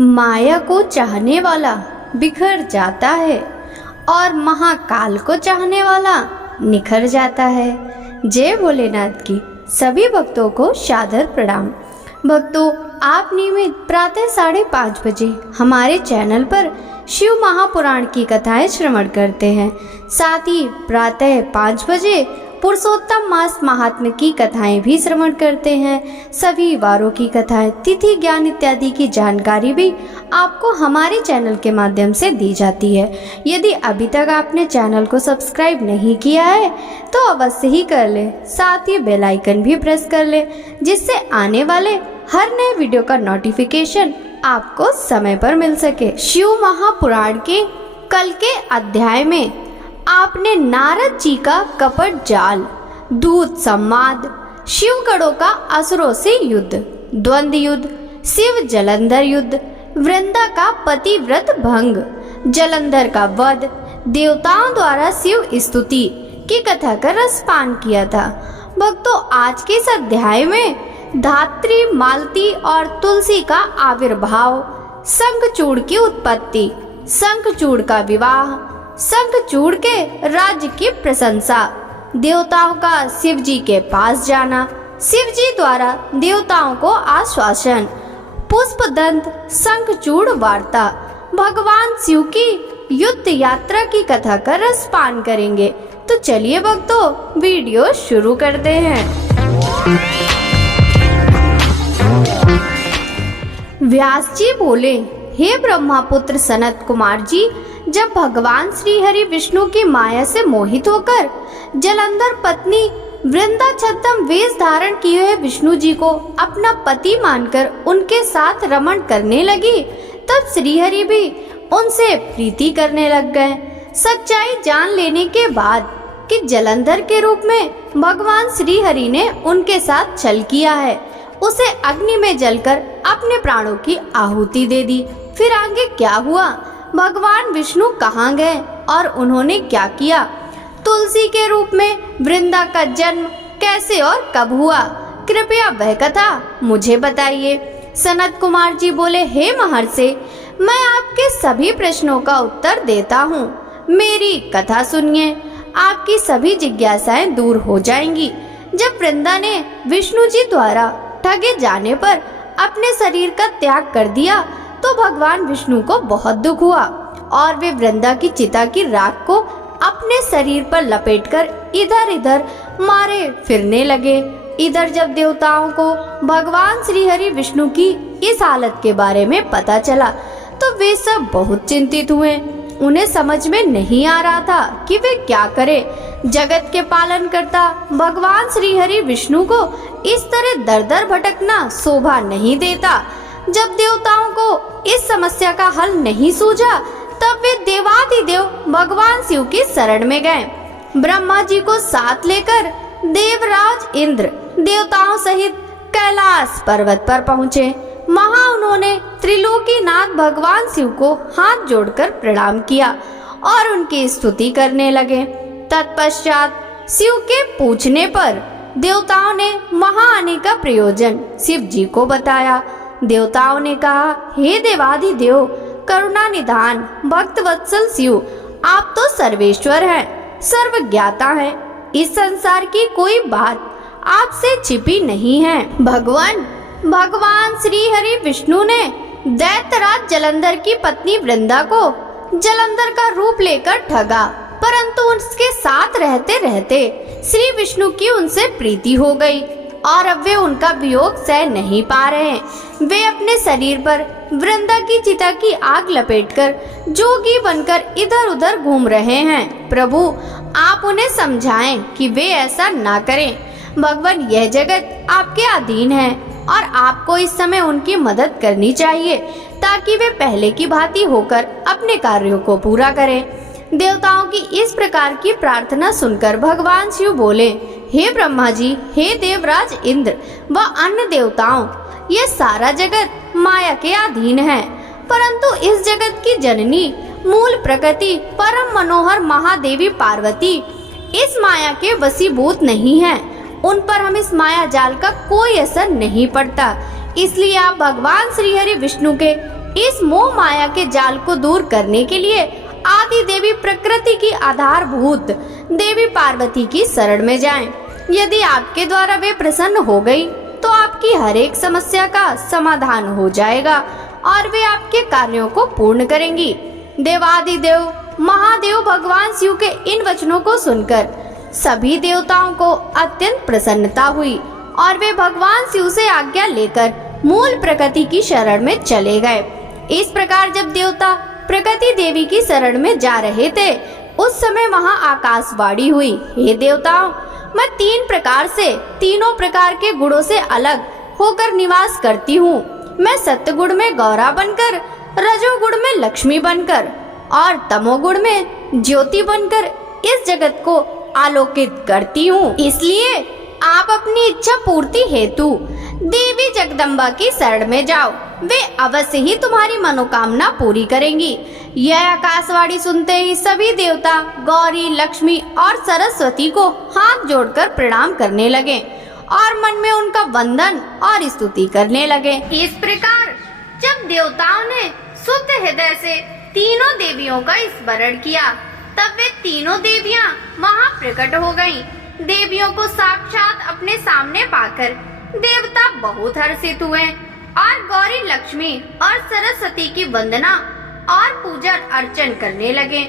माया को चाहने वाला बिखर जाता है और महाकाल को चाहने वाला निखर जाता है। जय भोलेनाथ की सभी भक्तों को सादर प्रणाम। भक्तों, आप नियमित प्रातः 5:30 बजे हमारे चैनल पर शिव महापुराण की कथाएं श्रवण करते हैं। साथ ही प्रातः 5 बजे पुरुषोत्तम मास महात्म्य की कथाएं भी श्रवण करते हैं। सभी वारों की कथाएं, तिथि, ज्ञान इत्यादि की जानकारी भी आपको हमारे चैनल के माध्यम से दी जाती है। यदि अभी तक आपने चैनल को सब्सक्राइब नहीं किया है तो अवश्य ही कर ले, साथ ही बेल आइकन भी प्रेस कर ले, जिससे आने वाले हर नए वीडियो का नोटिफिकेशन आपको समय पर मिल सके। शिव महापुराण के कल के अध्याय में आपने नारद जी का कपट जाल, दूत संवाद, शिवगढ़ों का असुरों से युद्ध, द्वंद्व युद्ध, शिव जलंधर युद्ध, वृंदा का पतिव्रत भंग, जलंधर का वध, देवताओं द्वारा शिव स्तुति की कथा का रसपान किया था। भक्तों, आज के इस अध्याय में धात्री, मालती और तुलसी का आविर्भाव, शंखचूड़ की उत्पत्ति, शंखचूड़ का विवाह, शंखचूड़ के राज्य की प्रशंसा, देवताओं का शिव जी के पास जाना, शिव जी द्वारा देवताओं को आश्वासन, पुष्पदंत शंखचूड़ वार्ता, भगवान शिव की युद्ध यात्रा की कथा का रसपान करेंगे। तो चलिए भक्तों, वीडियो शुरू करते हैं। व्यास जी बोले, हे ब्रह्मापुत्र सनत कुमार जी, जब भगवान श्री हरि विष्णु की माया से मोहित होकर जलंधर पत्नी वृंदा छद्म वेश धारण किए हुए विष्णु जी को अपना पति मानकर उनके साथ रमण करने लगी, तब श्री हरि भी उनसे प्रीति करने लग गए। सच्चाई जान लेने के बाद कि जलंधर के रूप में भगवान श्री हरि ने उनके साथ छल किया है, उसे अग्नि में जलकर अपने प्राणों की आहुति दे दी। फिर आगे क्या हुआ? भगवान विष्णु कहाँ गए और उन्होंने क्या किया? तुलसी के रूप में वृंदा का जन्म कैसे और कब हुआ? कृपया वह कथा मुझे बताइए। सनत कुमार जी बोले, हे महर्षि, मैं आपके सभी प्रश्नों का उत्तर देता हूँ। मेरी कथा सुनिए, आपकी सभी जिज्ञासाएं दूर हो जाएंगी। जब वृंदा ने विष्णु जी द्वारा ठगे जाने पर अपने शरीर का त्याग कर दिया तो भगवान विष्णु को बहुत दुख हुआ और वे वृंदा की चिता की राख को अपने शरीर पर लपेटकर इधर इधर मारे फिरने लगे। इधर जब देवताओं को भगवान श्री हरि विष्णु की इस हालत के बारे में पता चला तो वे सब बहुत चिंतित हुए। उन्हें समझ में नहीं आ रहा था कि वे क्या करें। जगत के पालन करता भगवान श्री हरि विष्णु को इस तरह दर दर भटकना शोभा नहीं देता। जब देवताओं को इस समस्या का हल नहीं सूझा तब वे देवाधिदेव भगवान शिव की शरण में गए। ब्रह्मा जी को साथ लेकर देवराज इंद्र देवताओं सहित कैलाश पर्वत पर पहुँचे। वहाँ उन्होंने त्रिलोकीनाथ भगवान शिव को हाथ जोड़कर प्रणाम किया और उनकी स्तुति करने लगे। तत्पश्चात शिव के पूछने पर देवताओं ने वहाँ आने का प्रयोजन शिव जी को बताया। देवताओं ने कहा, हे देवाधिदेव, करुणा निधान भक्त वत्सल शिव, आप तो सर्वेश्वर हैं, सर्वज्ञाता हैं। इस संसार की कोई बात आपसे छिपी नहीं है। भगवान श्री हरि विष्णु ने दैत्यराज जलंधर की पत्नी वृंदा को जलंधर का रूप लेकर ठगा, परंतु उसके साथ रहते रहते श्री विष्णु की उनसे प्रीति हो गई और अब वे उनका वियोग सह नहीं पा रहे। वे अपने शरीर पर वृंदा की चिता की आग लपेटकर जोगी बनकर इधर उधर घूम रहे हैं। प्रभु, आप उन्हें समझाएं कि वे ऐसा ना करें। भगवान, यह जगत आपके अधीन है और आपको इस समय उनकी मदद करनी चाहिए ताकि वे पहले की भांति होकर अपने कार्यों को पूरा करें। देवताओं की इस प्रकार की प्रार्थना सुनकर भगवान शिव बोले, हे ब्रह्मा जी, हे देवराज इंद्र व अन्य देवताओं, ये सारा जगत माया के अधीन है, परंतु इस जगत की जननी मूल प्रकृति परम मनोहर महादेवी पार्वती इस माया के वशीभूत नहीं है। उन पर हम इस माया जाल का कोई असर नहीं पड़ता। इसलिए आप भगवान श्री हरि विष्णु के इस मोह माया के जाल को दूर करने के लिए आदि देवी प्रकृति की आधारभूत देवी पार्वती की शरण में जाएं। यदि आपके द्वारा वे प्रसन्न हो गई तो आपकी हर एक समस्या का समाधान हो जाएगा और वे आपके कार्यों को पूर्ण करेंगी। देवादिदेव महादेव भगवान शिव के इन वचनों को सुनकर सभी देवताओं को अत्यंत प्रसन्नता हुई और वे भगवान शिव से आज्ञा लेकर मूल प्रकृति की शरण में चले गए। इस प्रकार जब देवता प्रकृति देवी की शरण में जा रहे थे, उस समय वहां आकाशवाणी हुई, हे देवताओं, मैं तीनों प्रकार के गुणों से अलग होकर निवास करती हूँ। मैं सत्वगुण में गौरा बनकर, रजोगुण में लक्ष्मी बनकर और तमोगुण में ज्योति बनकर इस जगत को आलोकित करती हूँ। इसलिए आप अपनी इच्छा पूर्ति हेतु देवी जगदम्बा की शरण में जाओ, वे अवश्य ही तुम्हारी मनोकामना पूरी करेंगी। यह आकाशवाणी सुनते ही सभी देवता गौरी, लक्ष्मी और सरस्वती को हाथ जोड़कर प्रणाम करने लगे और मन में उनका वंदन और स्तुति करने लगे। इस प्रकार जब देवताओं ने शुद्ध हृदय से तीनों देवियों का स्मरण किया, तब वे तीनों देवियां वहां प्रकट हो गईं। देवियों को साक्षात अपने सामने पाकर देवता बहुत हर्षित हुए और गौरी, लक्ष्मी और सरस्वती की वंदना और पूजन अर्चन करने लगे।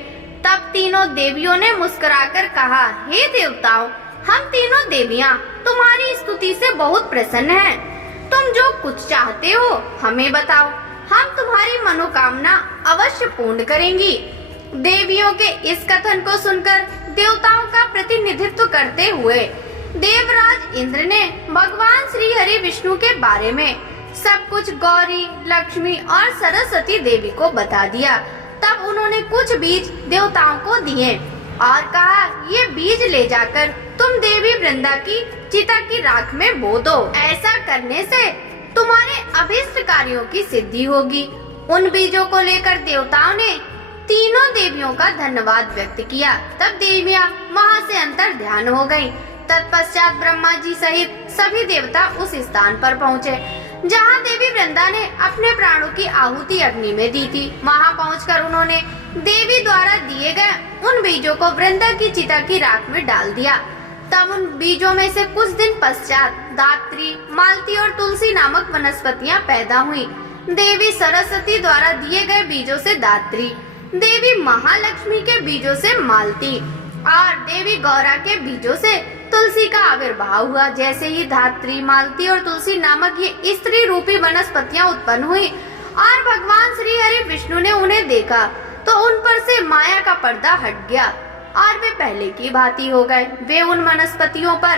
तब तीनों देवियों ने मुस्कुराकर कहा, हे देवताओं, हम तीनों देवियां तुम्हारी स्तुति से बहुत प्रसन्न हैं। तुम जो कुछ चाहते हो हमें बताओ, हम तुम्हारी मनोकामना अवश्य पूर्ण करेंगी। देवियों के इस कथन को सुनकर देवताओं का प्रतिनिधित्व करते हुए देवराज इंद्र ने भगवान श्री हरि विष्णु के बारे में सब कुछ गौरी, लक्ष्मी और सरस्वती देवी को बता दिया। तब उन्होंने कुछ बीज देवताओं को दिए और कहा, ये बीज ले जाकर तुम देवी वृंदा की चिता की राख में बो दो। ऐसा करने से तुम्हारे अभीष्ट कार्यों की सिद्धि होगी। उन बीजों को लेकर देवताओं ने तीनों देवियों का धन्यवाद व्यक्त किया। तब देवियां वहां से अंतर ध्यान हो गयीं। तत्पश्चात ब्रह्मा जी सहित सभी देवता उस स्थान पर पहुँचे जहाँ देवी वृंदा ने अपने प्राणों की आहुति अग्नि में दी थी। वहाँ पहुंचकर उन्होंने देवी द्वारा दिए गए उन बीजों को वृंदा की चिता की राख में डाल दिया। तब उन बीजों में से कुछ दिन पश्चात दात्री, मालती और तुलसी नामक वनस्पतियाँ पैदा हुई। देवी सरस्वती द्वारा दिए गए बीजों से दात्री, देवी महालक्ष्मी के बीजों से मालती और देवी गौरा के बीजों से तुलसी का आविर्भाव हुआ। जैसे ही धात्री, मालती और तुलसी नामक ये स्त्री रूपी वनस्पतियां उत्पन्न हुई और भगवान श्री हरि विष्णु ने उन्हें देखा तो उन पर से माया का पर्दा हट गया और वे पहले की भांति हो गए। वे उन वनस्पतियों पर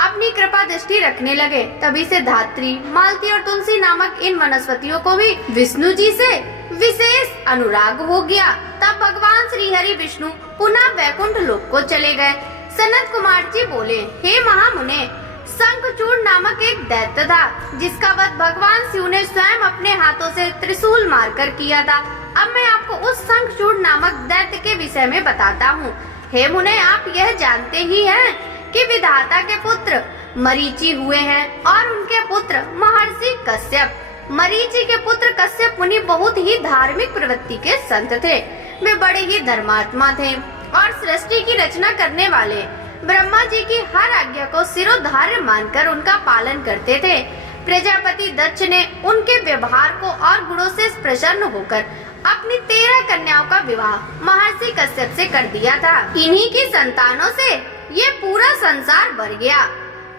अपनी कृपा दृष्टि रखने लगे। तभी से धात्री, मालती और तुलसी नामक इन वनस्पतियों को भी विष्णु जी से विशेष अनुराग हो गया। तब भगवान श्री हरि विष्णु पुनः वैकुंठ लोक को चले गए। सनत कुमार जी बोले, हे महामुने, शंखचूड़ नामक एक दैत्य था जिसका वध भगवान शिव ने स्वयं अपने हाथों से त्रिशूल मारकर किया था। अब मैं आपको उस शंखचूड़ नामक दैत्य के विषय में बताता हूँ। हे मुने, आप यह जानते ही हैं कि विधाता के पुत्र मरीचि हुए हैं और उनके पुत्र महर्षि कश्यप। मरीचि के पुत्र कश्यप मुनि बहुत ही धार्मिक प्रवृत्ति के संत थे। वे बड़े ही धर्मात्मा थे और सृष्टि की रचना करने वाले ब्रह्मा जी की हर आज्ञा को सिरोधार्य मानकर उनका पालन करते थे। प्रजापति दक्ष ने उनके व्यवहार को और गुणों से प्रसन्न होकर अपनी 13 कन्याओं का विवाह महर्षि कश्यप से कर दिया था। इन्हीं की संतानों से ये पूरा संसार भर गया।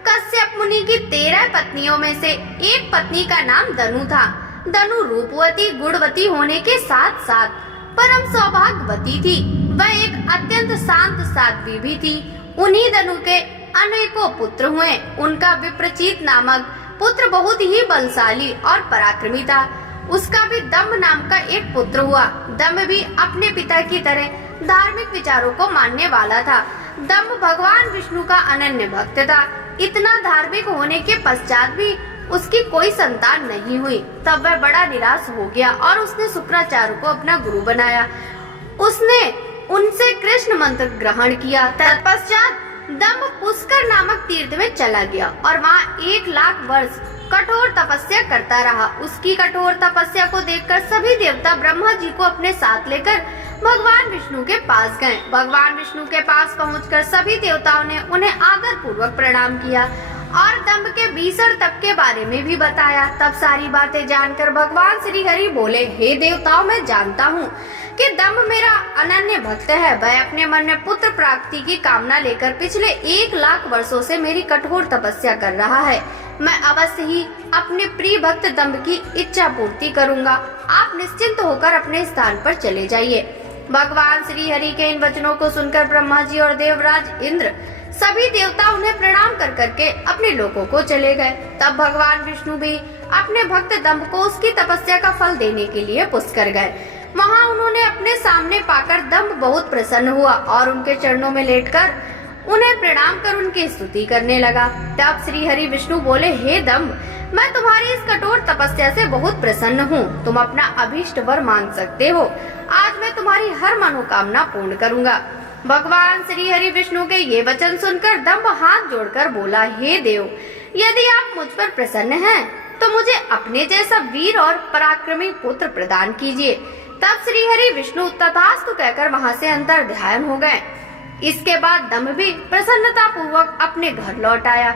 कश्यप मुनि की 13 पत्नियों में से एक पत्नी का नाम दनु था। दनु रूपवती, गुणवती होने के साथ साथ परम सौभाग्यवती थी। वह एक अत्यंत शांत साध्वी भी थी। उन्हीं दनु के अनेकों पुत्र हुए। उनका विप्रचित नामक पुत्र बहुत ही बलशाली और पराक्रमी था। उसका भी दम्भ नाम का एक पुत्र हुआ। दम्भ भी अपने पिता की तरह धार्मिक विचारों को मानने वाला था। दम्भ भगवान विष्णु का अनन्य भक्त था। इतना धार्मिक होने के पश्चात भी उसकी कोई संतान नहीं हुई। तब वह बड़ा निराश हो गया और उसने शुक्राचार्य को अपना गुरु बनाया। उसने उनसे कृष्ण मंत्र ग्रहण किया। तत्पश्चात दम्भ पुष्कर नामक तीर्थ में चला गया और वहाँ 1,00,000 वर्ष कठोर तपस्या करता रहा। उसकी कठोर तपस्या को देखकर सभी देवता ब्रह्मा जी को अपने साथ लेकर भगवान विष्णु के पास गए। भगवान विष्णु के पास पहुंचकर सभी देवताओं ने उन्हें आदर पूर्वक प्रणाम किया और दम्भ के भीषण तप के बारे में भी बताया। तब सारी बातें जानकर भगवान श्री हरि बोले, हे देवताओं, मैं जानता हूँ कि दम्भ मेरा अनन्य भक्त है। वह अपने मन में पुत्र प्राप्ति की कामना लेकर पिछले 1,00,000 वर्षों से मेरी कठोर तपस्या कर रहा है। मैं अवश्य ही अपने प्रिय भक्त दम्भ की इच्छा पूर्ति करूंगा। आप निश्चिंत होकर अपने स्थान पर चले जाइए। भगवान श्री हरि के इन वचनों को सुनकर ब्रह्मा जी और देवराज इंद्र सभी देवता उन्हें प्रणाम कर करके अपने लोकों को चले गए। तब भगवान विष्णु भी अपने भक्त दम्भ को उसकी तपस्या का फल देने के लिए पुष्कर गए। वहाँ उन्होंने अपने सामने पाकर दम्भ बहुत प्रसन्न हुआ और उनके चरणों में लेटकर उन्हें प्रणाम कर उनकी स्तुति करने लगा। तब श्री हरि विष्णु बोले, हे दम्भ, मैं तुम्हारी इस कठोर तपस्या से बहुत प्रसन्न हूँ। तुम अपना अभीष्ट वर मांग सकते हो। आज मैं तुम्हारी हर मनोकामना पूर्ण करूँगा। भगवान श्री हरि विष्णु के ये वचन सुनकर दम्भ हाथ जोड़कर बोला, हे देव, यदि आप मुझ पर प्रसन्न हैं, तो मुझे अपने जैसा वीर और पराक्रमी पुत्र प्रदान कीजिए। तब श्री हरि विष्णु तथास्तु कहकर वहाँ से अंतर ध्यान हो गए। इसके बाद दम्भ भी प्रसन्नता पूर्वक अपने घर लौट आया।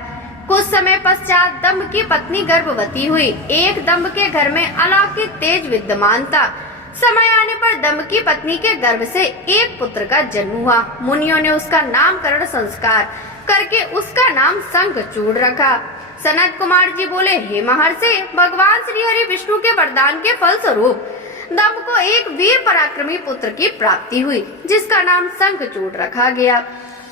कुछ समय पश्चात दम्भ की पत्नी गर्भवती हुई। एक दम्भ के घर में अलौकिक तेज विद्यमान था। समय आने पर दम्भ की पत्नी के गर्भ से एक पुत्र का जन्म हुआ। मुनियों ने उसका नामकरण संस्कार करके उसका नाम शंखचूड़ रखा। सनत कुमार जी बोले, हे महर्षि, भगवान श्री हरि विष्णु के वरदान के फल स्वरूप दम्भ को एक वीर पराक्रमी पुत्र की प्राप्ति हुई, जिसका नाम शंखचूड़ रखा गया।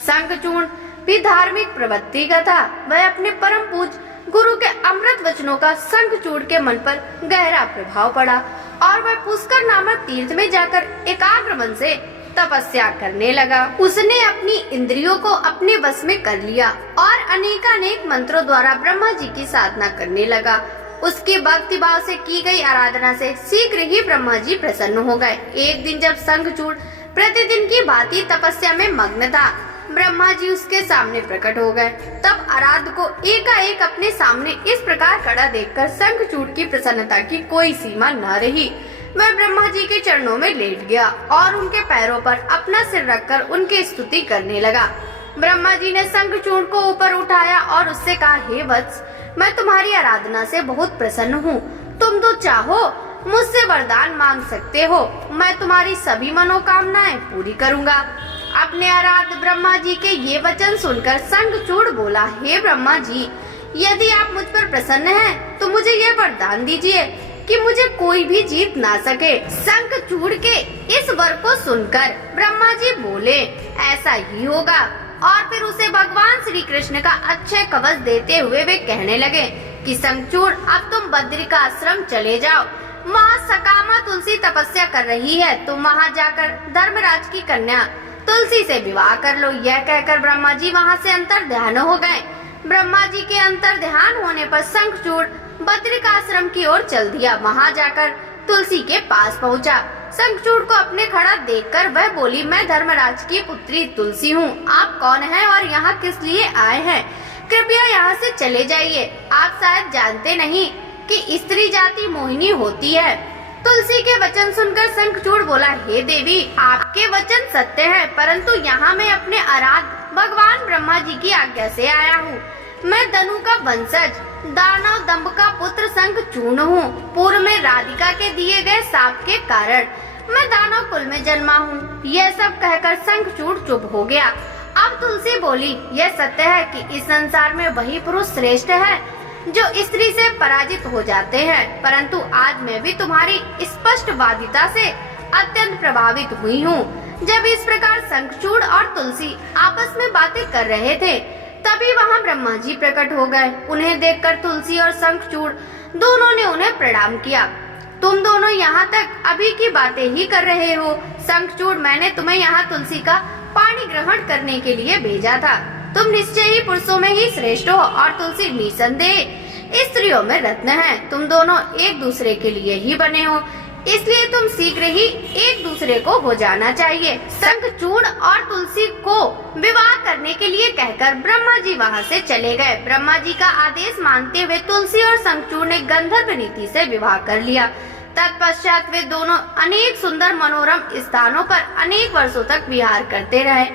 शंखचूड़ भी धार्मिक प्रवृत्ति का था। वह अपने परम पूज गुरु के अमृत वचनों का शंखचूड़ के मन पर गहरा प्रभाव पड़ा और वह पुष्कर नामक तीर्थ में जाकर एकाग्र मन से तपस्या करने लगा। उसने अपनी इंद्रियों को अपने वश में कर लिया और अनेकानेक मंत्रों द्वारा ब्रह्मा जी की साधना करने लगा। उसके भक्ति भाव से की गई आराधना से शीघ्र ही ब्रह्मा जी प्रसन्न हो गए। एक दिन जब शंखचूड़ प्रतिदिन की भांति तपस्या में मग्न था, ब्रह्मा जी उसके सामने प्रकट हो गए। तब आराध्य को एकाएक अपने सामने इस प्रकार खड़ा देखकर शंखचूड़ की प्रसन्नता की कोई सीमा न रही। वह ब्रह्मा जी के चरणों में लेट गया और उनके पैरों पर अपना सिर रखकर उनकी स्तुति करने लगा। ब्रह्मा जी ने शंखचूड़ को ऊपर उठाया और उससे कहा, हे वत्स, मैं तुम्हारी आराधना से बहुत प्रसन्न हूँ। तुम तो चाहो मुझसे वरदान मांग सकते हो। मैं तुम्हारी सभी मनोकामनाएं पूरी करूँगा। अपने आराध्य ब्रह्मा जी के ये वचन सुनकर शंखचूड़ बोला, हे ब्रह्मा जी, यदि आप मुझ पर प्रसन्न हैं, तो मुझे ये वरदान दीजिए कि मुझे कोई भी जीत ना सके। शंखचूड़ के इस वर को सुनकर ब्रह्मा जी बोले, ऐसा ही होगा। और फिर उसे भगवान श्री कृष्ण का अक्षय कवच देते हुए वे कहने लगे कि शंखचूड़, अब तुम बद्री का आश्रम चले जाओ। वहाँ सकामा तुलसी तपस्या कर रही है। तुम वहाँ जाकर धर्मराज की कन्या तुलसी से विवाह कर लो। यह कहकर ब्रह्मा जी वहाँ से अंतर ध्यान हो गए। ब्रह्मा जी के अंतर ध्यान होने पर शंखचूड़ बद्रिकाश्रम की ओर चल दिया। वहाँ जाकर तुलसी के पास पहुँचा। शंखचूड़ को अपने खड़ा देखकर वह बोली, मैं धर्मराज की पुत्री तुलसी हूँ। आप कौन हैं और यहाँ किस लिए आए हैं? कृपया यहाँ से चले जाइए। आप शायद जानते नहीं कि स्त्री जाति मोहिनी होती है। तुलसी के वचन सुनकर शंखचूड़ बोला, हे देवी, आपके वचन सत्य है, परंतु यहाँ मैं अपने आराध्य भगवान ब्रह्मा जी की आज्ञा से आया हूँ। मैं दनु का वंशज दानव दंभ का पुत्र शंखचूड़ हूँ। पूर्व में राधिका के दिए गए शाप के कारण मैं दानव कुल में जन्मा हूँ। यह सब कहकर शंखचूड़ चुप हो गया। अब तुलसी बोली, यह सत्य है कि इस संसार में वही पुरुष श्रेष्ठ है जो स्त्री से पराजित हो जाते हैं, परंतु आज मैं भी तुम्हारी स्पष्ट वादिता से अत्यंत प्रभावित हुई हूँ। जब इस प्रकार शंखचूड़ और तुलसी आपस में बातें कर रहे थे, तभी वहाँ ब्रह्मा जी प्रकट हो गए। उन्हें देखकर तुलसी और शंखचूड़ दोनों ने उन्हें प्रणाम किया। तुम दोनों यहाँ तक अभी की बातें ही कर रहे हो। शंखचूड़, मैंने तुम्हें यहाँ तुलसी का पानी ग्रहण करने के लिए भेजा था। तुम निश्चय ही पुरुषों में ही श्रेष्ठ हो और तुलसी निसंदेह स्त्रियों में रत्न है। तुम दोनों एक दूसरे के लिए ही बने हो। इसलिए तुम शीघ्र ही एक दूसरे को हो जाना चाहिए। शंखचूड़ और तुलसी को विवाह करने के लिए कहकर ब्रह्मा जी वहाँ से चले गए। ब्रह्मा जी का आदेश मानते हुए तुलसी और शंखचूड़ ने गंधर्व नीति से विवाह कर लिया। तत्पश्चात वे दोनों अनेक सुंदर मनोरम स्थानों पर अनेक वर्षों तक विहार करते रहे।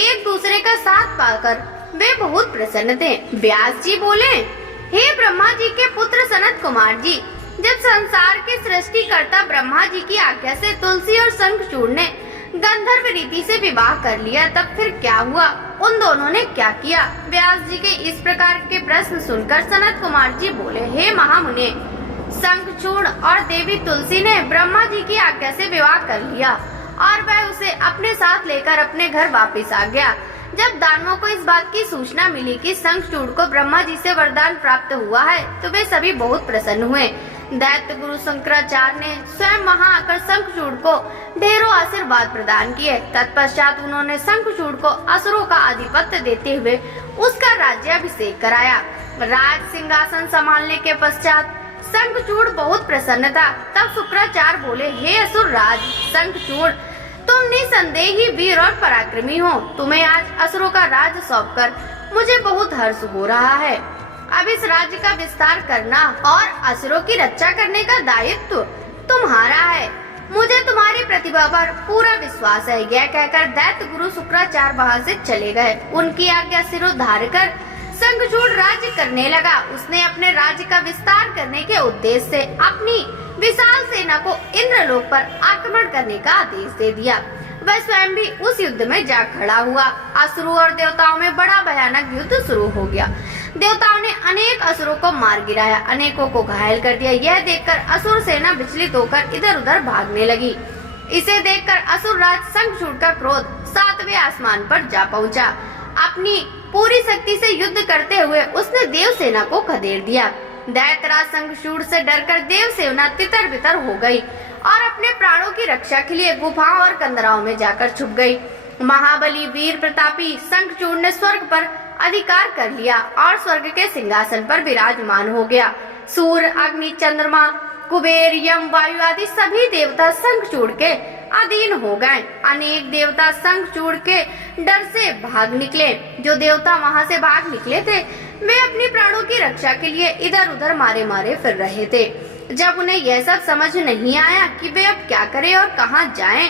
एक दूसरे का साथ पाकर वे बहुत प्रसन्न थे। व्यास जी बोले, हे ब्रह्मा जी के पुत्र सनत कुमार जी, जब संसार के सृष्टिकर्ता ब्रह्मा जी की आज्ञा से तुलसी और शंखचूड़ ने गंधर्व रीति से विवाह कर लिया, तब फिर क्या हुआ? उन दोनों ने क्या किया? व्यास जी के इस प्रकार के प्रश्न सुनकर सनत कुमार जी बोले, हे महामुने, शंखचूड़ और देवी तुलसी ने ब्रह्मा जी की आज्ञा से विवाह कर लिया और वह उसे अपने साथ लेकर अपने घर वापस आ गया। जब दानवों को इस बात की सूचना मिली कि शंखचूड़ को ब्रह्मा जी से वरदान प्राप्त हुआ है, तो वे सभी बहुत प्रसन्न हुए। दैत्य गुरु शंकराचार्य ने स्वयं वहां आकर शंखचूड़ को ढेरों आशीर्वाद प्रदान किए। तत्पश्चात उन्होंने शंखचूड़ को असुरों का आधिपत्य देते हुए उसका राज्याभिषेक कराया। राज सिंहासन संभालने के पश्चात शंखचूड़ बहुत प्रसन्न था। तब शुक्राचार्य बोले, हे असुर राज शंखचूड़, तुम निसंदेह ही वीर और पराक्रमी हो। तुम्हें आज असुरों का राज सौंपकर मुझे बहुत हर्ष हो रहा है। अब इस राज्य का विस्तार करना और असुरों की रक्षा करने का दायित्व तुम्हारा है। मुझे तुम्हारी प्रतिभा पर पूरा विश्वास है। यह कहकर दैत्य गुरु शुक्राचार्य वहाँ से चले गए। उनकी आज्ञा सिरोधार्य कर शंखचूड़ राज्य करने लगा। उसने अपने राज्य का विस्तार करने के उद्देश्य से अपनी विशाल सेना को इंद्रलोक पर आक्रमण करने का आदेश दे दिया। वह स्वयं भी उस युद्ध में जा खड़ा हुआ। असुरों और देवताओं में बड़ा भयानक युद्ध शुरू हो गया। देवताओं ने अनेक असुरों को मार गिराया, अनेकों को घायल कर दिया। यह देखकर असुर सेना विचलित होकर इधर उधर भागने लगी। इसे देखकर असुर राज शंखचूड़ का क्रोध 7वें आसमान पर जा पहुंचा। अपनी पूरी शक्ति से युद्ध करते हुए उसने देव सेना को खदेड़ दिया। दैत्यराज शंखचूड़ से डरकर देव सेना तितर बितर हो गई और अपने प्राणों की रक्षा के लिए गुफाओं और कंदराओं में जाकर छुप गई। महाबली वीर प्रतापी शंखचूड़ ने स्वर्ग पर अधिकार कर लिया और स्वर्ग के सिंहासन पर विराजमान हो गया। सूर्य, अग्नि, चंद्रमा, कुबेर, यम, वायु आदि सभी देवता शंखचूड़ के अधीन हो गए। अनेक देवता शंखचूड़ के डर से भाग निकले। जो देवता वहां से भाग निकले थे, वे अपनी प्राणों की रक्षा के लिए इधर उधर मारे मारे फिर रहे थे। जब उन्हें यह सब समझ नहीं आया कि वे अब क्या करें और कहां जाएं,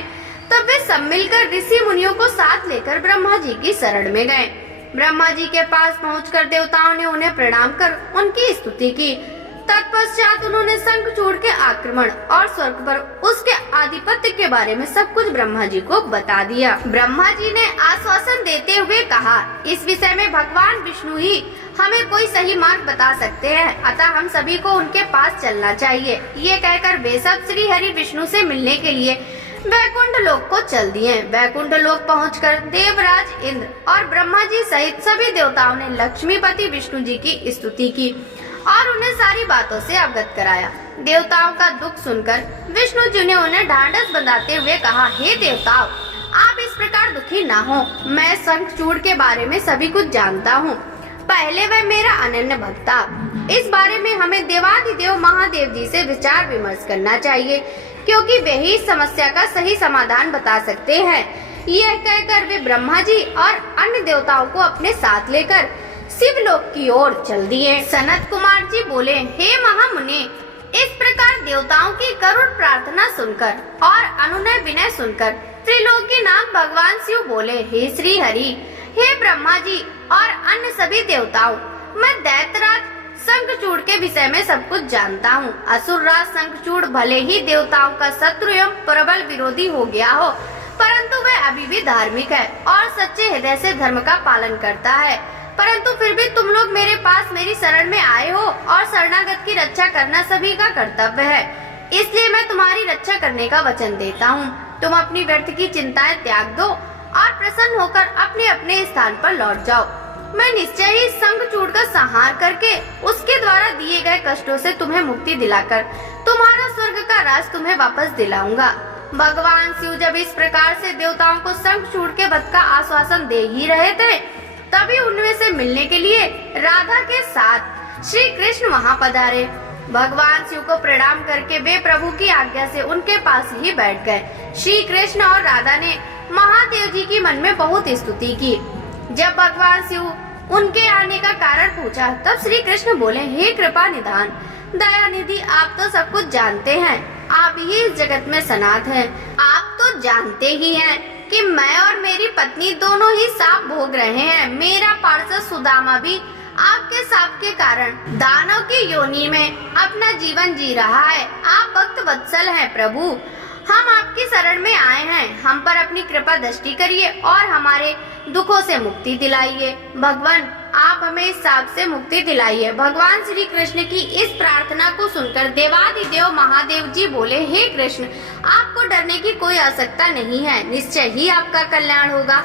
तब वे सब मिलकर ऋषि मुनियों को साथ लेकर ब्रह्मा जी की शरण में गए। ब्रह्मा जी के पास पहुंचकर देवताओं ने उन्हें प्रणाम कर उनकी स्तुति की। तत्पश्चात उन्होंने शंखचूड़ के आक्रमण और स्वर्ग पर उसके आधिपत्य के बारे में सब कुछ ब्रह्मा जी को बता दिया। ब्रह्मा जी ने आश्वासन देते हुए कहा, इस विषय में भगवान विष्णु ही हमें कोई सही मार्ग बता सकते हैं, अतः हम सभी को उनके पास चलना चाहिए। ये कहकर वे सब श्री हरि विष्णु से मिलने के लिए वैकुंठ लोक को चल दिए। वैकुंठ लोक पहुंचकर देवराज इंद्र और ब्रह्मा जी सहित सभी देवताओं ने लक्ष्मीपति विष्णु जी की स्तुति की और उन्हें सारी बातों से अवगत कराया। देवताओं का दुख सुनकर विष्णु जी ने उन्हें ढांढस बंधाते हुए कहा, हे देवताओं, आप इस प्रकार दुखी ना हो। मैं शंखचूड़ के बारे में सभी कुछ जानता हूँ। पहले वह मेरा अनन्य भक्त था। इस बारे में हमें देवाधिदेव महादेव जी से विचार विमर्श करना चाहिए, क्योंकि वे ही इस समस्या का सही समाधान बता सकते हैं। यह कहकर वे ब्रह्मा जी और अन्य देवताओं को अपने साथ लेकर शिवलोक की ओर चल दिए। सनत कुमार जी बोले, हे महामुने, इस प्रकार देवताओं की करुण प्रार्थना सुनकर और अनुनय विनय सुनकर त्रिलोकीनाथ भगवान शिव बोले, हे श्री हरि, हे ब्रह्मा जी और अन्य सभी देवताओं, मैं दैत्यराज शंखचूड़ के विषय में सब कुछ जानता हूँ। असुर राज शंखचूड़ भले ही देवताओं का शत्रु एवं प्रबल विरोधी हो गया हो, परंतु वह अभी भी धार्मिक है और सच्चे हृदय से धर्म का पालन करता है। परंतु फिर भी तुम लोग मेरे पास मेरी शरण में आए हो और शरणागत की रक्षा करना सभी का कर्तव्य है, इसलिए मैं तुम्हारी रक्षा करने का वचन देता हूँ। तुम अपनी व्यर्थ की चिंताएं त्याग दो और प्रसन्न होकर अपने अपने स्थान पर लौट जाओ। मैं निश्चय ही शंखचूड़ का संहार करके उसके द्वारा दिए गए कष्टों से तुम्हें मुक्ति दिलाकर तुम्हारा स्वर्ग का राज तुम्हें वापस दिलाऊंगा। भगवान शिव जब इस प्रकार से देवताओं को शंखचूड़ के वध का आश्वासन दे ही रहे थे, तभी उनमें से मिलने के लिए राधा के साथ श्री कृष्ण वहाँ पधारे। भगवान शिव को प्रणाम करके वे प्रभु की आज्ञा से उनके पास ही बैठ गए। श्री कृष्ण और राधा ने महादेव जी की मन में बहुत स्तुति की। जब भगवान शिव उनके आने का कारण पूछा तब श्री कृष्ण बोले, हे कृपा निधान दया निधि, आप तो सब कुछ जानते हैं, आप ही इस जगत में सनाथ हैं। आप तो जानते ही हैं कि मैं और मेरी पत्नी दोनों ही साप भोग रहे हैं। मेरा पार्षद सुदामा भी आपके साप के कारण दानव की योनि में अपना जीवन जी रहा है। आप भक्त वत्सल हैं प्रभु, हम आपकी शरण में आए हैं। हम पर अपनी कृपा दृष्टि करिए और हमारे दुखों से मुक्ति दिलाइए। भगवान आप हमें इस साप से मुक्ति दिलाइए। भगवान श्री कृष्ण की इस प्रार्थना को सुनकर देवाधिदेव महादेव जी बोले, हे कृष्ण, आपको डरने की कोई आवश्यकता नहीं है, निश्चय ही आपका कल्याण होगा।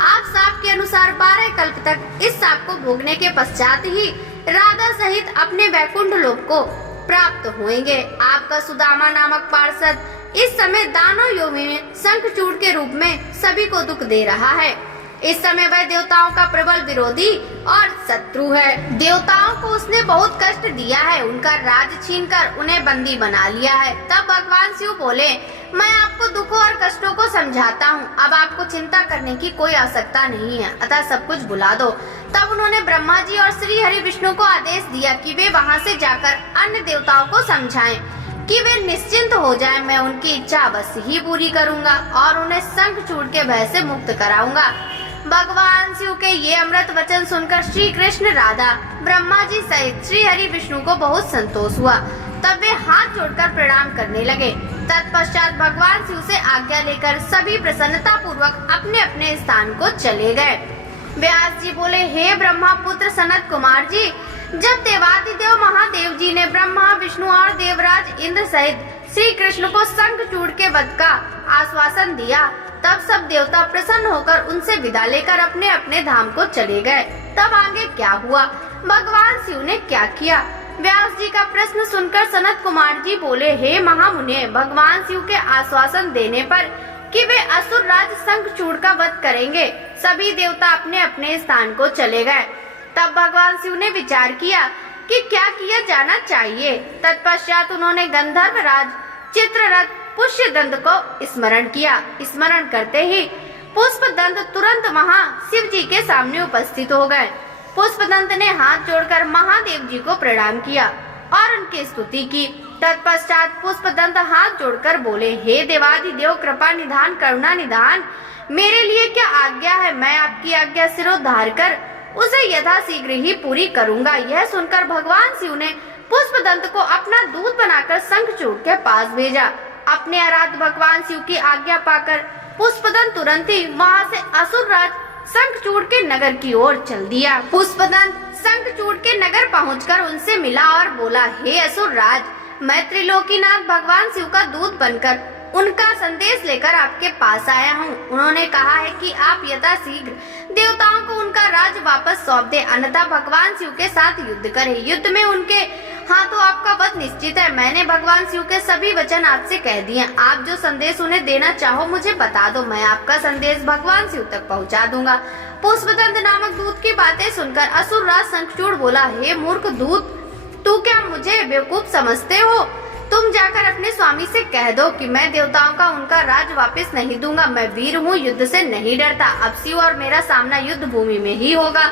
आप साप के अनुसार 12 कल्प तक इस साप को भोगने के पश्चात ही राधा सहित अपने वैकुंठ लोक को प्राप्त होंगे। आपका सुदामा नामक पार्षद इस समय दानव योनि में शंखचूड़ के रूप में सभी को दुख दे रहा है। इस समय वह देवताओं का प्रबल विरोधी और शत्रु है। देवताओं को उसने बहुत कष्ट दिया है, उनका राज छीनकर उन्हें बंदी बना लिया है। तब भगवान शिव बोले, मैं आपको दुखों और कष्टों को समझाता हूँ, अब आपको चिंता करने की कोई आवश्यकता नहीं है, अतः सब कुछ भुला दो। तब उन्होंने ब्रह्मा जी और श्री हरि विष्णु को आदेश दिया कि वे वहाँ से जाकर अन्य देवताओं को समझाएं कि वे निश्चिंत हो जाएं, मैं उनकी इच्छा अवश्य ही पूरी करूँगा और उन्हें शंखचूड़ के भय से मुक्त कराऊंगा। भगवान शिव के ये अमृत वचन सुनकर श्री कृष्ण, राधा, ब्रह्मा जी सहित श्री हरि विष्णु को बहुत संतोष हुआ। तब वे हाथ जोड़कर प्रणाम करने लगे। तत्पश्चात भगवान शिव से आज्ञा लेकर सभी प्रसन्नता पूर्वक अपने अपने स्थान को चले गए। व्यास जी बोले, हे ब्रह्मा पुत्र सनत कुमार जी, जब देवाधिदेव महादेव जी ने ब्रह्मा विष्णु और देवराज इंद्र सहित श्री कृष्ण को शंखचूड़ के वध का आश्वासन दिया, तब सब देवता प्रसन्न होकर उनसे विदा लेकर अपने अपने धाम को चले गए। तब आगे क्या हुआ, भगवान शिव ने क्या किया? व्यास जी का प्रश्न सुनकर सनत कुमार जी बोले, हे महामुने, भगवान शिव के आश्वासन देने पर कि वे असुर राज शंखचूड़ का वध करेंगे, सभी देवता अपने अपने स्थान को चले गए। तब भगवान शिव ने विचार किया कि क्या किया जाना चाहिए। तत्पश्चात उन्होंने गंधर्व राज चित्ररथ पुष्यदंत को स्मरण किया। स्मरण करते ही पुष्पदंत तुरंत वहाँ शिव जी के सामने उपस्थित हो गए। पुष्पदंत ने हाथ जोड़कर महादेव जी को प्रणाम किया और उनकी स्तुति की। तत्पश्चात पुष्पदंत हाथ जोड़कर बोले, हे देवाधिदेव कृपा निधान करुणा निधान, मेरे लिए क्या आज्ञा है? मैं आपकी आज्ञा सिरोधार कर उसे यथाशीघ्र ही पूरी करूंगा। यह सुनकर भगवान शिव ने पुष्पदंत को अपना दूत बनाकर शंखचूड़ के पास भेजा। अपने आराध्य भगवान शिव की आज्ञा पाकर पुष्पदंत तुरंत ही वहाँ से असुरराज शंखचूड़ के नगर की ओर चल दिया। पुष्पदंत शंखचूड़ के नगर पहुंचकर उनसे मिला और बोला, हे असुरराज, मैं त्रिलोकीनाथ भगवान शिव का दूत बनकर उनका संदेश लेकर आपके पास आया हूँ। उन्होंने कहा है कि आप यथाशीघ्र देवताओं को उनका राज वापस सौंप दे, अन्यथा भगवान शिव के साथ युद्ध करें। युद्ध में उनके हाथों आपका वध निश्चित है। मैंने भगवान शिव के सभी वचन आपसे कह दिए। आप जो संदेश उन्हें देना चाहो मुझे बता दो, मैं आपका संदेश भगवान शिव तक पहुँचा दूंगा। पुष्पदंत नामक दूत की बातें सुनकर असुरराज शंखचूड़ बोला, हे मूर्ख दूत, तू क्या मुझे बेवकूफ समझते हो? तुम जाकर अपने स्वामी से कह दो कि मैं देवताओं का उनका राज वापस नहीं दूंगा। मैं वीर हूँ, युद्ध से नहीं डरता। अब शिव और मेरा सामना युद्ध भूमि में ही होगा।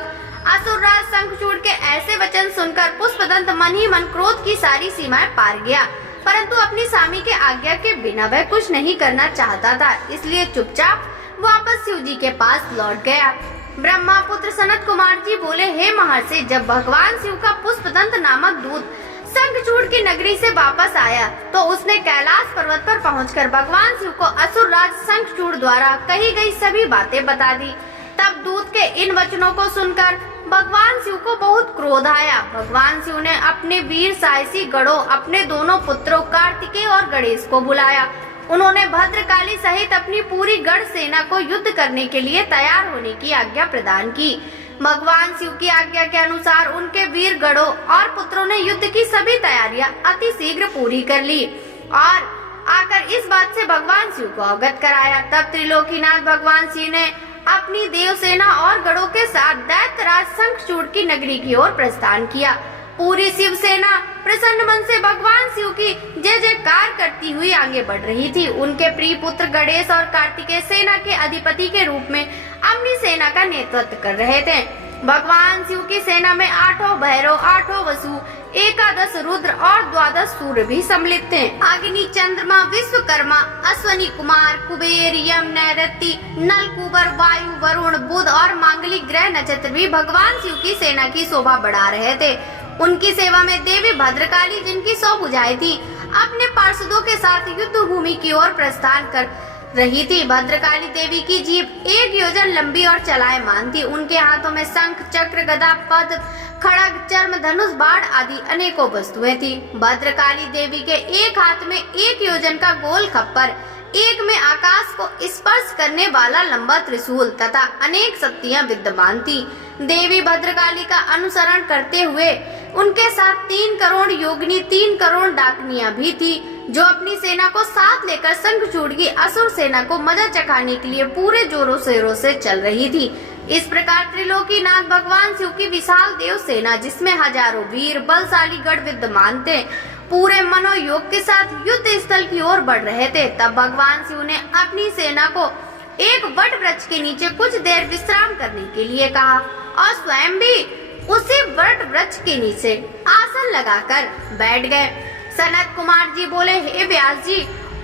असुरराज शंखचूड़ के ऐसे वचन सुनकर पुष्पदंत मन ही मन क्रोध की सारी सीमाएं पार गया, परंतु अपनी स्वामी के आज्ञा के बिना वह कुछ नहीं करना चाहता था, इसलिए चुपचाप वापस शिव जी के पास लौट गया। ब्रह्मा पुत्र सनत कुमार जी बोले, हे महर्षि, जब भगवान शिव का पुष्पदंत नामक दूत शंखचूड़ की नगरी से वापस आया तो उसने कैलाश पर्वत पर पहुंचकर भगवान शिव को असुरराज शंखचूड़ द्वारा कही गई सभी बातें बता दी। तब दूत के इन वचनों को सुनकर भगवान शिव को बहुत क्रोध आया। भगवान शिव ने अपने वीर साहसी गणों, अपने दोनों पुत्रों कार्तिकेय और गणेश को बुलाया। उन्होंने भद्रकाली सहित अपनी पूरी गढ़ सेना को युद्ध करने के लिए तैयार होने की आज्ञा प्रदान की। भगवान शिव की आज्ञा के अनुसार उनके वीर गणों और पुत्रों ने युद्ध की सभी तैयारियां अति शीघ्र पूरी कर ली और आकर इस बात से भगवान शिव को अवगत कराया। तब त्रिलोकीनाथ भगवान शिव ने अपनी देव सेना और गणों के साथ दैत्यराज शंखचूड़ की नगरी की ओर प्रस्थान किया। पूरी शिव सेना प्रसन्न मन से भगवान शिव की जय जयकार करती हुई आगे बढ़ रही थी। उनके प्रिय पुत्र गणेश और कार्तिकेय सेना के अधिपति के रूप में अपनी सेना का नेतृत्व कर रहे थे। भगवान शिव की सेना में 8 भैरव, 8 वसु, 11 रुद्र और 12 सूर्य भी सम्मिलित थे। अग्नि, चंद्रमा, विश्वकर्मा, अश्वनी कुमार, कुबेर, यम, नैऋत्य, नलकूबर, वायु, वरुण, बुध और मांगलिक ग्रह नक्षत्र भी भगवान शिव की सेना की शोभा बढ़ा रहे थे। उनकी सेवा में देवी भद्रकाली, जिनकी 100 भुजाएं थी, अपने पार्षदों के साथ युद्ध भूमि की ओर प्रस्थान कर रही थी। भद्रकाली देवी की जीभ 1 योजन लंबी और चलायमान थी। उनके हाथों में शंख, चक्र, गदा, पद, खड़ग, चर्म, धनुष, बाण आदि अनेकों वस्तुएं थी। भद्रकाली देवी के एक हाथ में 1 योजन का गोल खप्पर, एक में आकाश को स्पर्श करने वाला लंबा त्रिशूल तथा अनेक शक्तियां विद्यमान थी। देवी भद्रकाली का अनुसरण करते हुए उनके साथ 3 करोड़ योगिनी, 3 करोड़ डाकनियां भी थी, जो अपनी सेना को साथ लेकर शंखचूड़ की असुर सेना को मजा चखाने के लिए पूरे जोरों शोरों से चल रही थी। इस प्रकार त्रिलोकीनाथ भगवान शिव की विशाल देव सेना, जिसमें हजारों वीर बलशाली गढ़ विद्यमान थे, पूरे मनोयोग के साथ युद्ध स्थल की ओर बढ़ रहे थे। तब भगवान शिव ने अपनी सेना को एक वट वृक्ष के नीचे कुछ देर विश्राम करने के लिए कहा और स्वयं भी उसी वट वृक्ष के नीचे आसन लगाकर बैठ गए। सनत कुमार जी बोले, हे व्यास जी,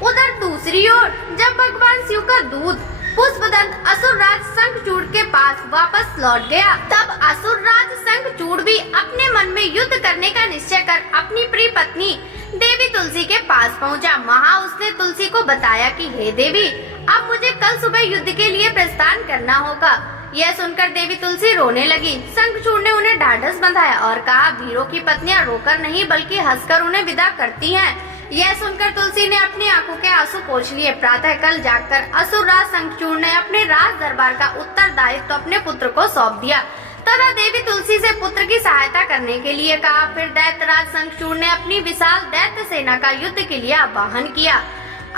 उधर दूसरी ओर जब भगवान शिव का दूत पुष्पदंत असुरराज शंखचूड़ के पास वापस लौट गया, तब असुरराज शंखचूड़ भी अपने मन में युद्ध करने का निश्चय कर अपनी प्रिय पत्नी देवी तुलसी के पास पहुंचा। वहां उसने तुलसी को बताया कि हे देवी, अब मुझे कल सुबह युद्ध के लिए प्रस्थान करना होगा। यह सुनकर देवी तुलसी रोने लगी। शंखचूड़ ने उन्हें ढाढ़स बंधाया और कहा, वीरों की पत्नियां रोकर नहीं बल्कि हंसकर उन्हें विदा करती हैं। यह सुनकर तुलसी ने अपनी आंखों के आंसू पोंछ लिए। प्रातः कल जाकर असुरराज शंखचूड़ ने अपने राज दरबार का उत्तरदायित्व अपने पुत्र को सौंप दिया तथा देवी तुलसी से पुत्र की सहायता करने के लिए कहा। फिर दैत्यराज शंखचूड़ ने अपनी विशाल दैत्य सेना का युद्ध के लिए आह्वान किया।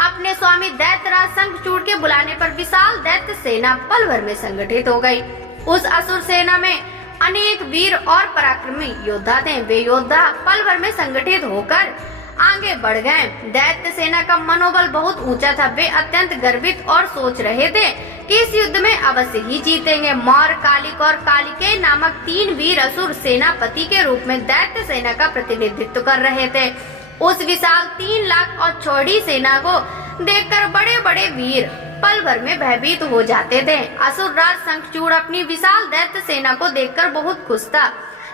अपने स्वामी दैत्यराज शंखचूड़ के बुलाने पर विशाल दैत्य सेना पल भर में संगठित हो गई। उस असुर सेना में अनेक वीर और पराक्रमी योद्धा थे। वे योद्धा पल भर में संगठित होकर आगे बढ़ गए। दैत्य सेना का मनोबल बहुत ऊंचा था। वे अत्यंत गर्वित और सोच रहे थे कि इस युद्ध में अवश्य ही जीतेंगे। मौर्य, कालिक और कालिकेय नामक 3 वीर असुर सेनापति के रूप में दैत्य सेना का प्रतिनिधित्व कर रहे थे। उस विशाल 3 लाख और चौड़ी सेना को देखकर बड़े बड़े वीर पल भर में भयभीत हो जाते थे। असुरराज शंखचूड़ अपनी विशाल दैत्य सेना को देखकर बहुत खुश था।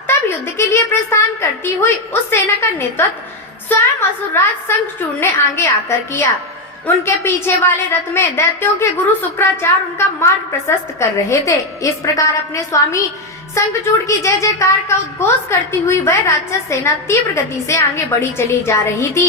तब युद्ध के लिए प्रस्थान करती हुई उस सेना का नेतृत्व स्वयं असुरराज शंखचूड़ ने आगे आकर किया। उनके पीछे वाले रथ में दैत्यों के गुरु शुक्राचार्य उनका मार्ग प्रशस्त कर रहे थे। इस प्रकार अपने स्वामी शंखचूड़ की जय जयकार का उद्घोष करती हुई वह राक्षस सेना तीव्र गति से आगे बढ़ी चली जा रही थी।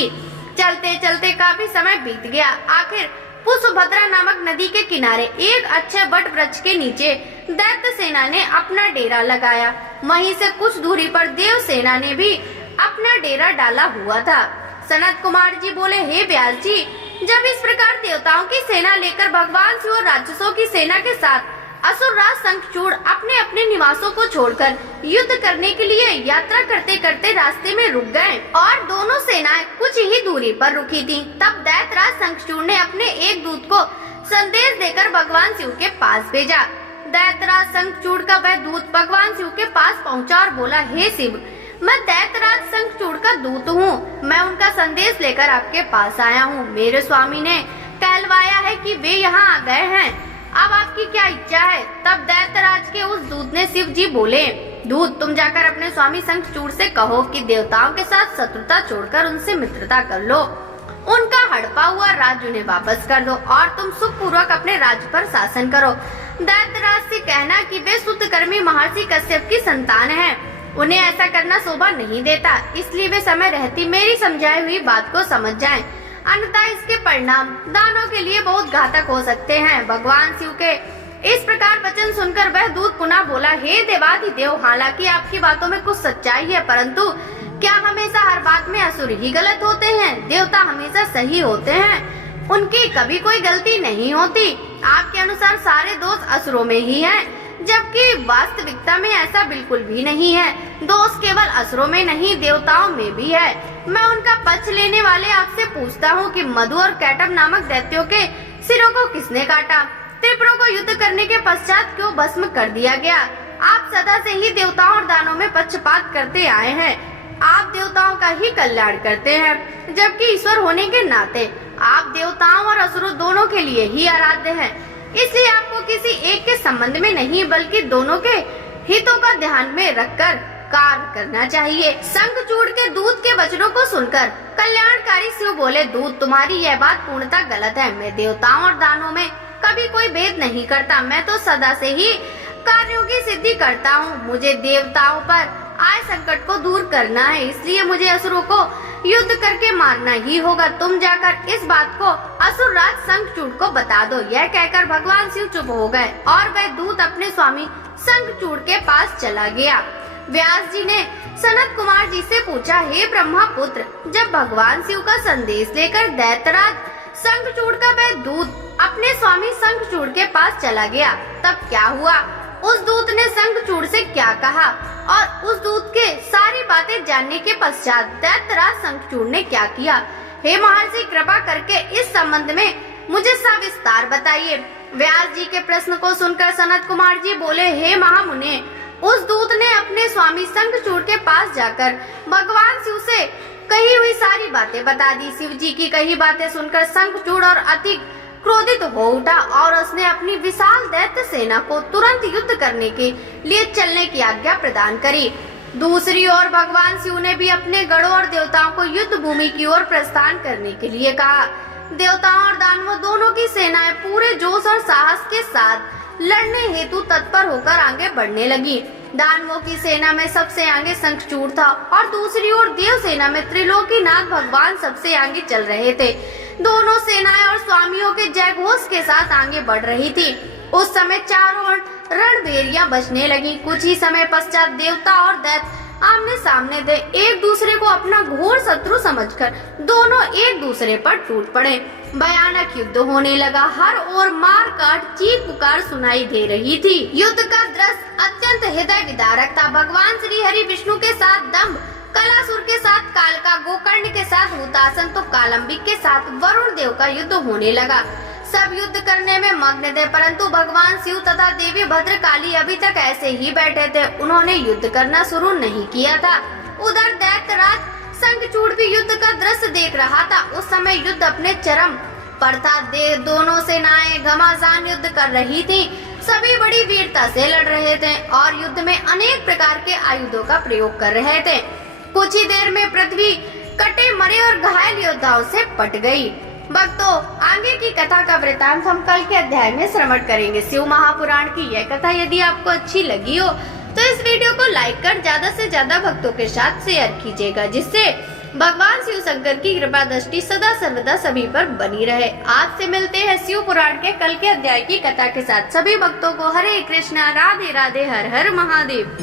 चलते चलते काफी समय बीत गया। आखिर पुष्पभद्रा नामक नदी के किनारे एक अच्छे वट वृक्ष के नीचे दैत्य सेना ने अपना डेरा लगाया। वहीं से कुछ दूरी पर देव सेना ने भी अपना डेरा डाला हुआ था। सनत कुमार जी बोले, हे व्यास जी, जब इस प्रकार देवताओं की सेना लेकर भगवान शिव और राक्षसों की सेना के साथ असुरराज शंखचूड़ अपने अपने निवासों को छोड़कर युद्ध करने के लिए यात्रा करते करते रास्ते में रुक गए और दोनों सेनाएं कुछ ही दूरी पर रुकी थीं। तब दैत्यराज शंखचूड़ ने अपने एक दूत को संदेश देकर भगवान शिव के पास भेजा। दैत्यराज शंखचूड़ का वह दूत भगवान शिव के पास पहुंचा और बोला, हे शिव, मैं दैत्यराज शंखचूड़ का दूत हूँ। मैं उनका संदेश लेकर आपके पास आया हूँ। मेरे स्वामी ने कहलवाया है कि वे यहाँ आ गए हैं। अब आपकी क्या इच्छा है? तब दैत्यराज के उस दूत ने शिव जी बोले, दूत, तुम जाकर अपने स्वामी शंखचूड़ से कहो कि देवताओं के साथ शत्रुता छोड़कर उनसे मित्रता कर लो, उनका हड़पा हुआ राज्य उन्हें वापस कर दो और तुम सुख पूर्वक अपने राज्य पर शासन करो। दैत्यराज से कहना कि वे सुतकर्मी महर्षि कश्यप की संतान हैं। उन्हें ऐसा करना शोभा नहीं देता, इसलिए वे समय रहती मेरी समझाई हुई बात को समझ जाएं। अन्यथा इसके परिणाम दानों के लिए बहुत घातक हो सकते हैं। भगवान शिव के इस प्रकार वचन सुनकर वह दूत पुनः बोला, हे देवाधिदेव, हालांकि आपकी बातों में कुछ सच्चाई है, परंतु क्या हमेशा हर बात में असुर ही गलत होते हैं? देवता हमेशा सही होते हैं, उनकी कभी कोई गलती नहीं होती। आपके अनुसार सारे दोष असुरों में ही हैं। जबकि वास्तविकता में ऐसा बिल्कुल भी नहीं है। दोष केवल असुरों में नहीं, देवताओं में भी है। मैं उनका पक्ष लेने वाले आपसे पूछता हूँ कि मधु और कैटभ नामक दैत्यों के सिरों को किसने काटा? त्रिपुरों को युद्ध करने के पश्चात क्यों भस्म कर दिया गया? आप सदा से ही देवताओं और दानों में पक्षपात करते आए हैं। आप देवताओं का ही कल्याण करते हैं, जबकि ईश्वर होने के नाते आप देवताओं और असुरों दोनों के लिए ही आराध्य हैं। इसलिए आपको किसी एक के संबंध में नहीं बल्कि दोनों के हितों का ध्यान में रखकर कार्य करना चाहिए। शंखचूड़ के दूत के वचनों को सुनकर कल्याणकारी शिव बोले, दूत तुम्हारी यह बात पूर्णतः गलत है। मैं देवताओं और दानों में कभी कोई भेद नहीं करता। मैं तो सदा से ही कार्यों की सिद्धि करता हूँ। मुझे देवताओं पर आए संकट को दूर करना है, इसलिए मुझे असुरों को युद्ध करके मारना ही होगा। तुम जाकर इस बात को असुर राज शंखचूड़ को बता दो। यह कहकर भगवान शिव चुप हो गए और वह दूत अपने स्वामी शंखचूड़ के पास चला गया। व्यास जी ने सनत कुमार जी से पूछा, हे ब्रह्मा पुत्र, जब भगवान शिव का संदेश लेकर दैत्यराज शंखचूड़ का वह दूत अपने स्वामी शंखचूड़ के पास चला गया, तब क्या हुआ? उस दूत ने शंखचूड़ से क्या कहा और उस दूत के सारी बातें जानने के पश्चात दैत्यराज शंखचूड़ ने क्या किया? हे महर्षि, कृपा करके इस संबंध में मुझे सविस्तार बताइए। व्यास जी के प्रश्न को सुनकर सनत कुमार जी बोले, हे महामुने, उस दूत ने अपने स्वामी शंखचूड़ के पास जाकर भगवान शिव से कही हुई सारी बातें बता दी। शिव जी की कही बातें सुनकर शंखचूड़ और अति क्रोधित हो उठा और उसने अपनी विशाल दैत्य सेना को तुरंत युद्ध करने के लिए चलने की आज्ञा प्रदान करी। दूसरी ओर भगवान शिव ने भी अपने गणों और देवताओं को युद्ध भूमि की ओर प्रस्थान करने के लिए कहा। देवताओं और दानवों दोनों की सेनाएं पूरे जोश और साहस के साथ लड़ने हेतु तत्पर होकर आगे बढ़ने लगी। दानवों की सेना में सबसे आगे शंखचूड़ था और दूसरी ओर देव सेना में त्रिलोकीनाथ भगवान सबसे आगे चल रहे थे। दोनों सेनाएं और स्वामियों के जय घोष के साथ आगे बढ़ रही थी। उस समय चारों ओर रणभेरियां बजने लगी। कुछ ही समय पश्चात देवता और दैत्य आमने सामने थे। एक दूसरे को अपना घोर शत्रु समझकर दोनों एक दूसरे पर टूट पड़े। भयानक युद्ध होने लगा। हर ओर मार काट चीख पुकार सुनाई दे रही थी। युद्ध का दृश्य अत्यंत हृदय विदारक था। भगवान श्री हरि विष्णु के साथ दंभ, कलासुर के साथ कालका, गोकर्ण के साथ हुतासन तो कालंबिक के साथ वरुण देव का युद्ध होने लगा। सब युद्ध करने में मग्न थे, परंतु भगवान शिव तथा देवी भद्रकाली अभी तक ऐसे ही बैठे थे। उन्होंने युद्ध करना शुरू नहीं किया था। उधर दैत्यराज शंखचूड़ भी युद्ध का दृश्य देख रहा था। उस समय युद्ध अपने चरम पर था। दोनों सेनाएं घमासान युद्ध कर रही थी। सभी बड़ी वीरता से लड़ रहे थे और युद्ध में अनेक प्रकार के आयुधों का प्रयोग कर रहे थे। कुछ ही देर में पृथ्वी कटे मरे और घायल योद्धाओं से पट गई। भक्तों, आगे की कथा का वृतांत हम कल के अध्याय में श्रवण करेंगे। शिव महापुराण की यह कथा यदि आपको अच्छी लगी हो तो इस वीडियो को लाइक कर ज्यादा से ज्यादा भक्तों के साथ शेयर कीजिएगा, जिससे भगवान शिव शंकर की कृपा दृष्टि सदा सर्वदा सभी पर बनी रहे। आज से मिलते हैं शिव पुराण के कल के अध्याय की कथा के साथ। सभी भक्तों को हरे कृष्णा, राधे राधे, हर हर महादेव।